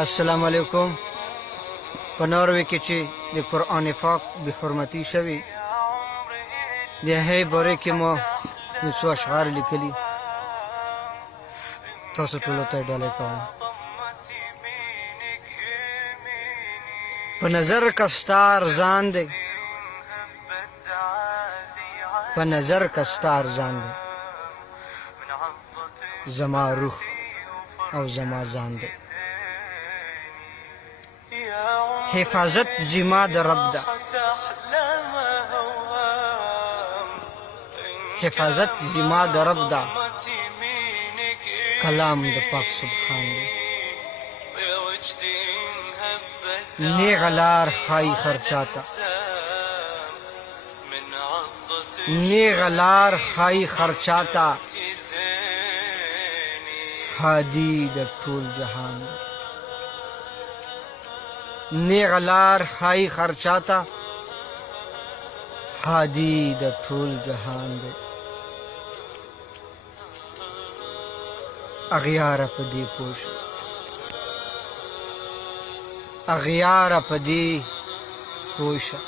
السلام علیکم. په ناروې کې چې د قرآن پاک بې حرمتي شوې د هغې باره کې ما یو څو اشعار لیکلي، تاسو ټولو ته یې ډالۍ کوم. په نظر که ستا ارزان دی، په نظر که ستا ارزان دی، زما روح او زما ځان دی. حفاظت زما د رب ده، حفاظت زما د رب ده، کلام د پاک سبحان دی. نیغه لار ښایي هر چاته، نیغه لار ښایي هر چاته، هادي د ټول جهان دی. نیغه لار ښایي هر چاته، هادي د ټول جهان دی. اغیاره په دې پوه شه، اغیاره په دې پوه شه،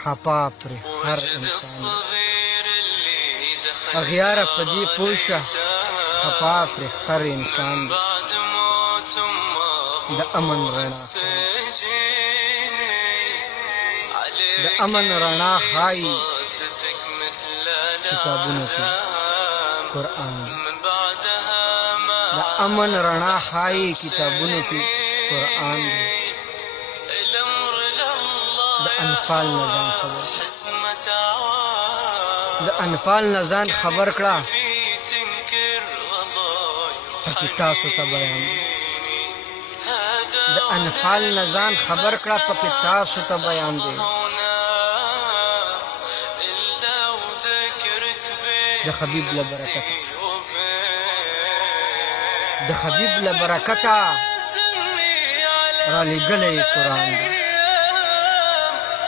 خپا پرې هر انسان دی. اغیاره په دې پوه شه، خپا پرې هر انسان دی. د امن رڼا، د امن رڼا ښایي کتابونو کې قرآن دی. د امن رڼا ښایي کتابونو کې قرآن دی. د انفال نه ځان خبر کړه، د انفال نه ځان خبر کړه، پکې تاسو ته بیان دی. د انفال نه ځان خبر کړه، پکې تاسو ته بیان دی. د حبیب له برکته، د حبیب له برکته رالیږلی قرآن دی.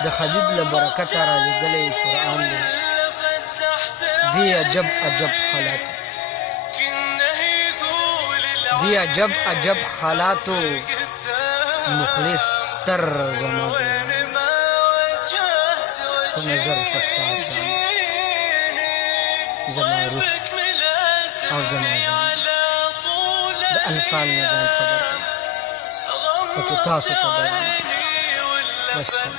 د حبیب له برکته رالیږلی قرآن دی. دی عجب عجب حالاتو، دی عجب عجب حالاتو، مخلص تر زما دی. په نظر که ستا ارزان، زما روح او زما ځان. د انفال نه ځان خبر کړه، پکې تاسو ته بیان. والسلام.